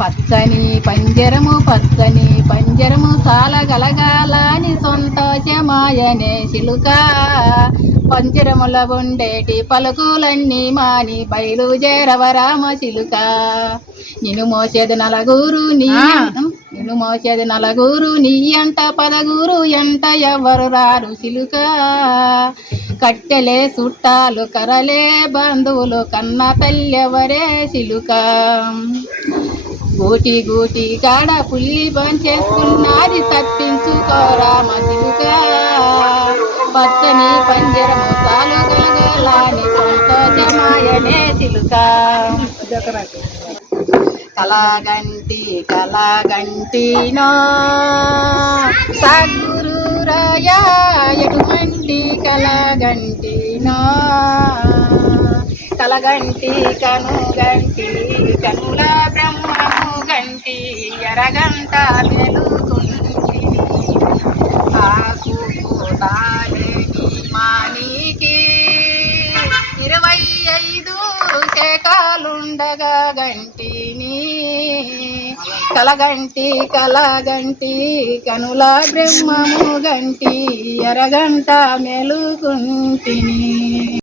పచ్చని పంజరము పచ్చని పంజరము సాలగలగాలని సంతోషమాయనే చిలుక పంజరముల ఉండేటి పలుకులన్నీ మాని బయలుదేరవరామ చిలుక నిన్ను మోసేది నలుగురు నీ నిన్ను మోసేది నలుగురు నీ అంట పదగూరు ఎంట ఎవరు రారు సిలుక. కట్టెలే చుట్టాలు కరలే బంధువులు కన్న తల్లెవరే సిలుక. గూటి గూటి కాడ పుల్లి చేసుకున్నది తప్పించుకోరామ సిలుక. పచ్చని పంజరము సాలు గలగలాని సంతోషమాయనే సిలుక. కలగంటి కలగంటినా సద్గురు రాయ ఎటువంటి కలగంటినో కలగంటి కనుగంటి కనుల బ్రహ్మము గంటి ఎరగంట మెలుగుంటి ఆకు మానికి ఇరవై ఐదు శేఖాలుండగా గంటిని కలగంటి కలగంటి కనుల బ్రహ్మము గంటి ఎరగంట మెలుగుంటిని